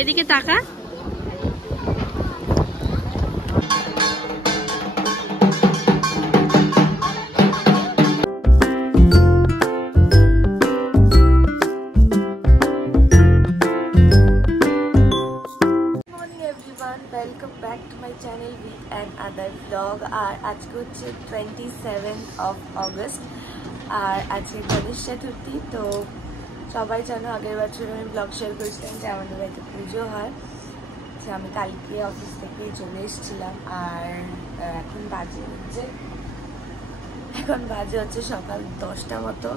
এদিকে তাকা। Welcome back to my channel with another blog. और आज को 27 অগস্ট আর আজকে গণেশ চতুর্থী। তো সবাই জানো আগের বছর আমি ব্লগ শেয়ার করেছিলাম যে আমাদের বাড়িতে পুজো হয়, যে আমি কালকে অফিস থেকে চলে এসেছিলাম। আর এখন বাজে হচ্ছে সকাল 10টা মতো।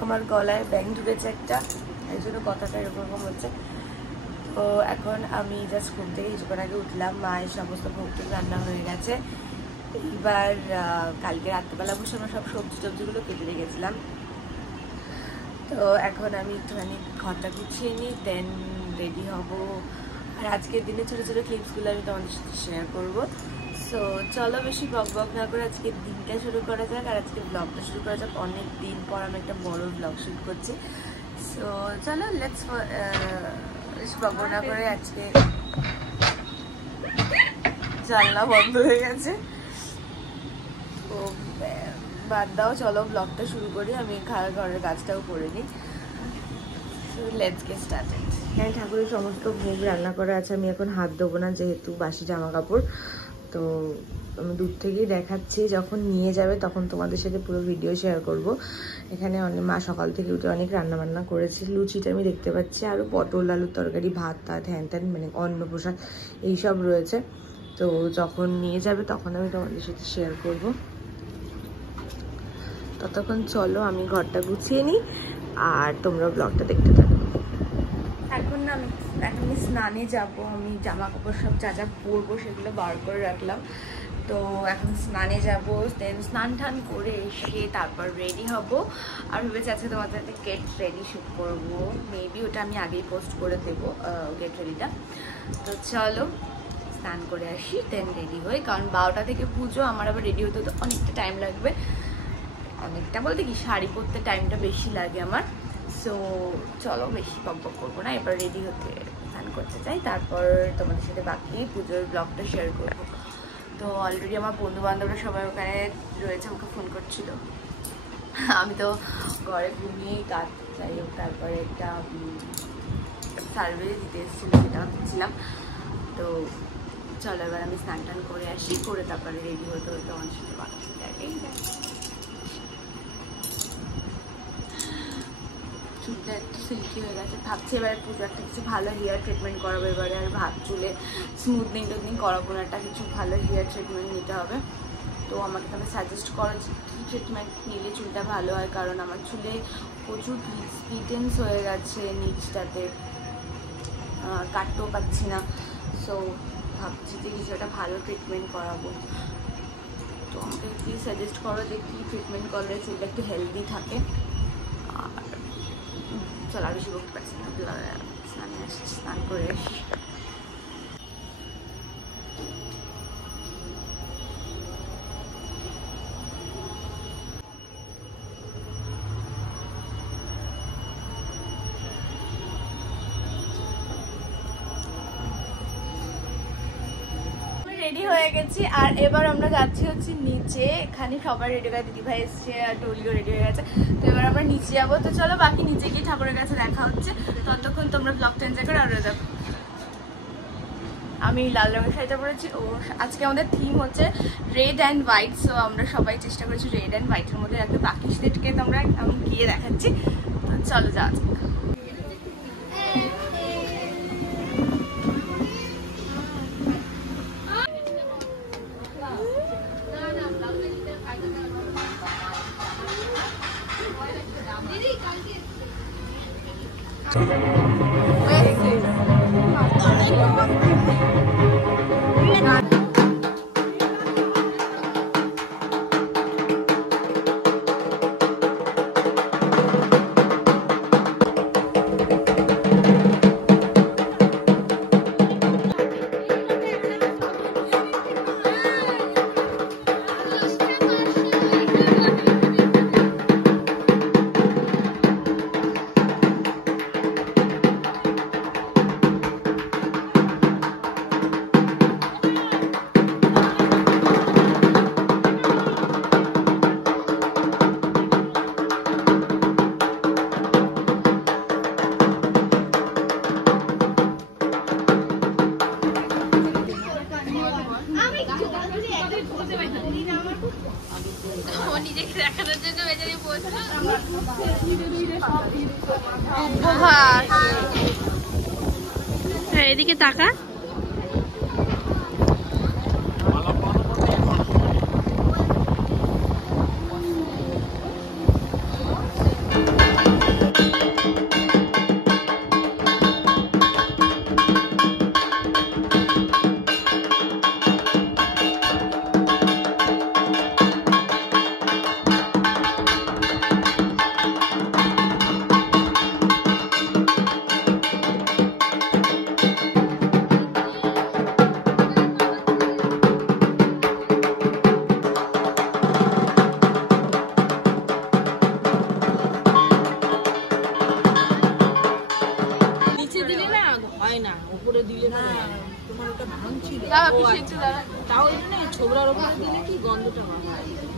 আমার গলায় ব্যাং ঢুকেছে একটা, এই জন্য কথাটা এরকম হচ্ছে। তো এখন আমি জাস্ট ঘুম থেকে কিছুক্ষণ আগে উঠলাম, মায়ের সমস্ত ভোগ রান্না হয়ে গেছে। এবার কালকে রাত্রেবেলা বসে আমরা সব সবজি টবজিগুলো কেটে রেখেছিলাম। তো এখন আমি একটুখানি ঘরটা গুছিয়ে নিই, দেন রেডি হব। আর আজকের দিনে ছোটো ছোটো ক্লিপসগুলো আমি তোমাদের সাথে শেয়ার করবো। সো চলো বেশি বক না করে আজকের দিনটা শুরু করা যাক, আর আজকের ব্লগটা শুরু করা যাক। অনেক দিন পর আমি একটা বড় ব্লগ শুট করছি। সো চলো লেটস বক না করে। আজকে জানলা বন্ধ হয়ে গেছে, তো বাদ দাও, চলো ব্লগটা শুরু করি। আমি ঘরের কাজটাও করে নিই। Let's get started. হ্যাঁ, ঠাকুরের সমস্ত ভোগ রান্না করা আছে। আমি এখন হাত দেবো না, যেহেতু বাসি জামা কাপড়। তো আমি দূর থেকেই দেখাচ্ছি, যখন নিয়ে যাবে তখন তোমাদের সাথে পুরো ভিডিও শেয়ার করব। এখানে মা সকাল থেকে উঠে অনেক রান্না বান্না করেছে। লুচিটা আমি দেখতে পাচ্ছি, আরও পটল আলুর তরকারি, ভাত হ্যান ত্যান, মানে অন্নপ্রসাদ এইসব রয়েছে। তো যখন নিয়ে যাবে তখন আমি তোমাদের সাথে শেয়ার করব। ততক্ষণ চলো আমি ঘরটা গুছিয়ে নিই আর তোমরা ব্লগটা দেখতে থাকো। এখন আমি স্নানে যাব। আমি জামা কাপড় সব যা যা পরবো সেগুলো বার করে রাখলাম। তো এখন স্নানে যাব, দেন স্নান টান করে এসে তারপর রেডি হব। আর ভেবেছি আজকে তোমাদের একটা গেট রেডি শ্যুট করবো। মেবি ওটা আমি আগেই পোস্ট করে দেবো, গেট রেডিটা। তো চলো স্নান করে আসি, দেন রেডি হই, কারণ 12টা থেকে পুজো। আমার আবার রেডি হতে তো অনেকটা টাইম লাগবে। অনেকটা বলতে কি, শাড়ি পরতে টাইমটা বেশি লাগে আমার। সো চলো বেশি বক করবো না, এবার রেডি হতে স্নান করতে চাই, তারপর তোমাদের সাথে বাকি পুজোর ব্লগটা শেয়ার করবো। তো অলরেডি আমার বন্ধু বান্ধবরা সবাই ওখানে রয়েছে, আমাকে ফোন করছিল। আমি তো ঘরে ঘুমিয়েই কাজ, যাই হোক। তারপরে একটা সার্ভে দিতে এসেছিলো, সেটা দিচ্ছিলাম। তো চলো এবার আমি স্নান টান করে আসি, করে তারপরে রেডি হতে হতে আমার সাথে বাকি চুলটা একটু সিল্কি হয়ে গেছে। ভাবছি এবারে পুজো একটা কিছু ভালো হেয়ার ট্রিটমেন্ট করাবো এবারে। আর ভাত চুলে স্মুথনিং টুথনিং করাবো না, একটা কিছু ভালো হেয়ার ট্রিটমেন্ট নিতে হবে। তো আমাকে তাহলে সাজেস্ট করো যে কী ট্রিটমেন্ট নিলে চুলটা ভালো হয়, কারণ আমার চুলে প্রচুর স্প্লিটেন্স হয়ে গেছে নিচটাতে, কাটতেও পাচ্ছি না। সো ভাবছি যে কিছু একটা ভালো ট্রিটমেন্ট করাবো। তো আমাকে প্লিজ সাজেস্ট করো যে কী ট্রিটমেন্ট করলে চুলটা একটু হেলদি থাকে। আর চলো আর বেশি বলতে পারছি না, স্নানে আসছি, স্নান করে আসি। রেডি হয়ে গেছি, আর এবার আমরা যাচ্ছি হচ্ছে নিচে। এখানে সবার রেডি হয়ে, দিদিভাই এসছে আর টলিও রেডি হয়ে গেছে। তো এবার আমরা নিচে যাবো। তো চলো বাকি নিচে গিয়ে ঠাকুরের কাছে দেখা হচ্ছে। ততক্ষণ তোমরা ব্লগটা এনজয় করে আরো দেখো। আমি লাল রঙের শাড়িটা পরেছি। ও আজকে আমাদের থিম হচ্ছে রেড অ্যান্ড হোয়াইট। সো আমরা সবাই চেষ্টা করেছি রেড অ্যান্ড হোয়াইটের মধ্যে রাখতে। বাকি সেটকে তোমরা আমি গিয়ে দেখাচ্ছি। তো চলো যাওয়া যাক। ও নিজেকে দেখানোর জন্য বেচারি বলছে এদিকে তাকা। ছোবড়ার উপরে দিলে কি গন্ধটা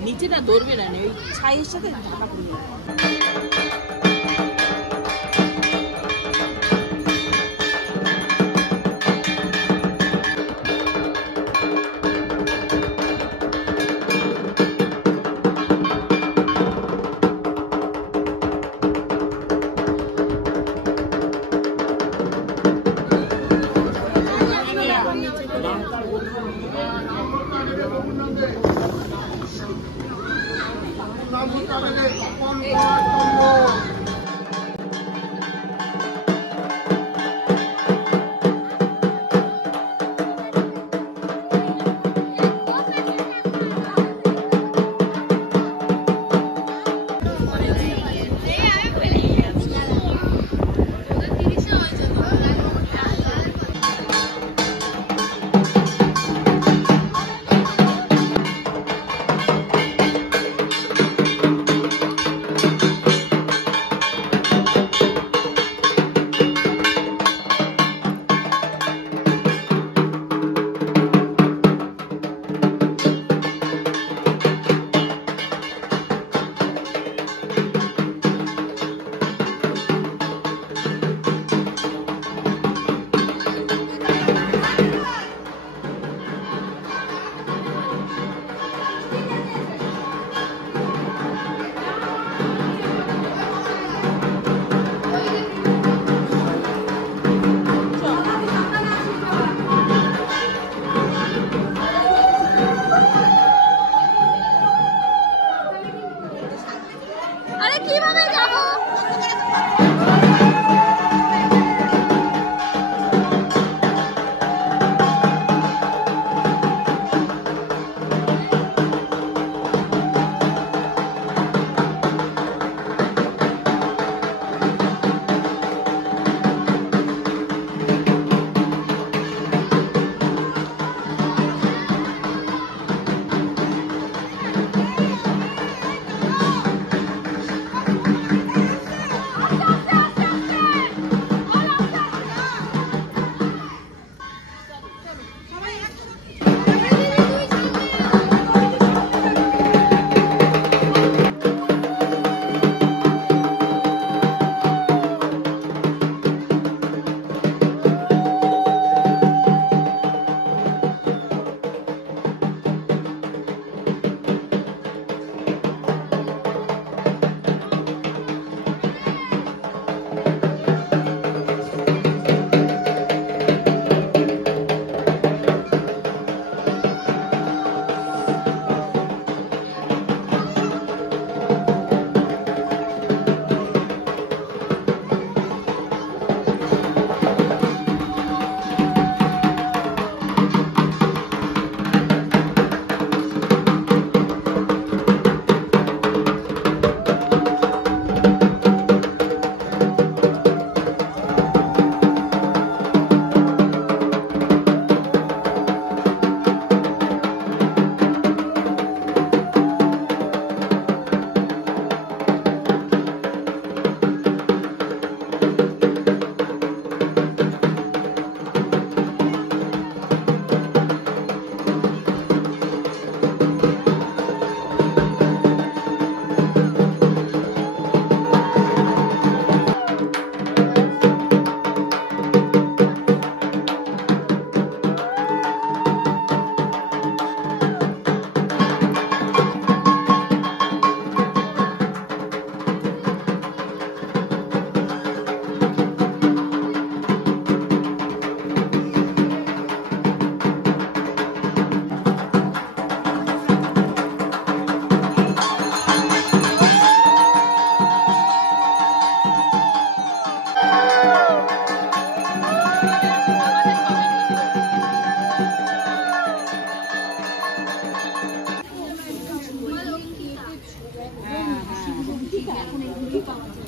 নিচেটা ধরবে না, ওই ছাইয়ের সাথে ঢাকা পড়বে।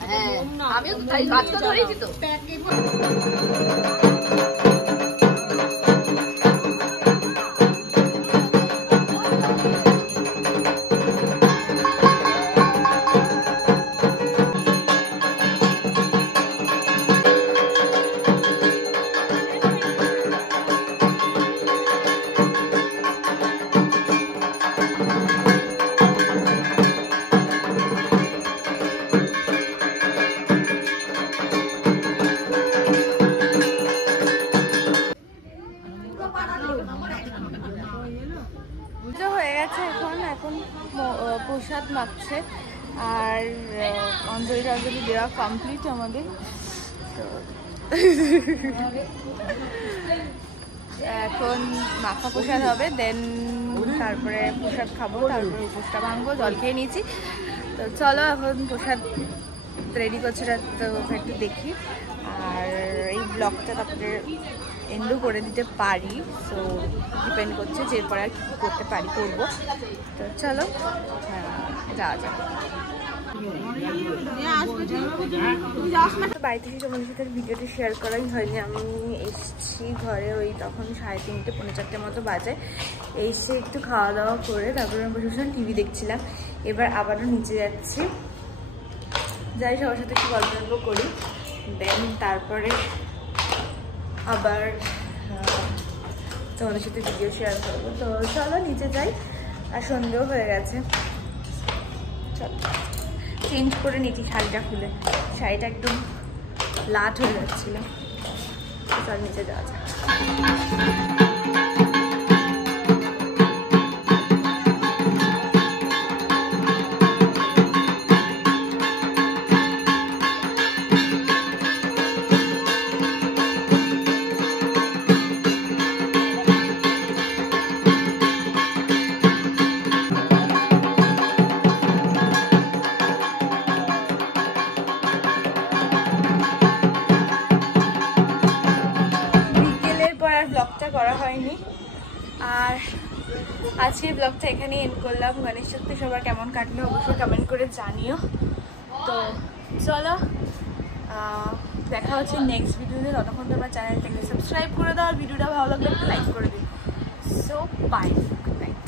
হ্যাঁ আমিও কাজটা ধরেছি তো। হয়ে গেছে এখন প্রসাদ মাখছে আর অঞ্জলি টঞ্জলি দেওয়া কমপ্লিট আমাদের। তো এখন মাখা প্রসাদ হবে, দেন তারপরে প্রসাদ খাবো, তারপরে উপোসটা ভাঙবো। জল খেয়ে নিয়েছি। তো চলো এখন প্রসাদ রেডি করছে, তো একটু দেখি। আর এই ব্লগটা তারপরে এন্ডও করে দিতে পারি, সো ডিপেন্ড করছে যে এরপরে আর কী করতে পারি করবো। তো চলো যাওয়া যাক। বাড়ি থেকে তোমাদের সাথে ভিডিওটি শেয়ার করাই হয়নি। আমি এসেছি ঘরে ওই তখন 3:30 পৌনে 4টের মতো বাজে। এসে একটু খাওয়া দাওয়া করে তারপরে আমি বসে টিভি দেখছিলাম। এবার আবারও নিচে যাচ্ছি, যাই সবার সাথে একটু গল্প করি, দেন তারপরে আবার তোমাদের সাথে ভিডিও শেয়ার করবো। তো চলো নিচে যাই। আর সন্ধ্যেও হয়ে গেছে, চলো চেঞ্জ করে নিচ্ছি শাড়িটা খুলে। শাড়িটা একদম লাট হয়ে যাচ্ছিল। চল নিচে যাওয়া যাক। ব্লগটা করা হয়নি, আর আজকের ব্লগটা এখানে এন্ড করলাম। গণেশ চতুর্থী সবার কেমন কাটলো অবশ্যই কমেন্ট করে জানিও। তো চলো দেখা হচ্ছে নেক্সট ভিডিওতে। ততক্ষণ তোমার চ্যানেলটাকে সাবস্ক্রাইব করে দাও, আর ভিডিওটা ভালো লাগলে একটু লাইক করে দিও। So bye, good night.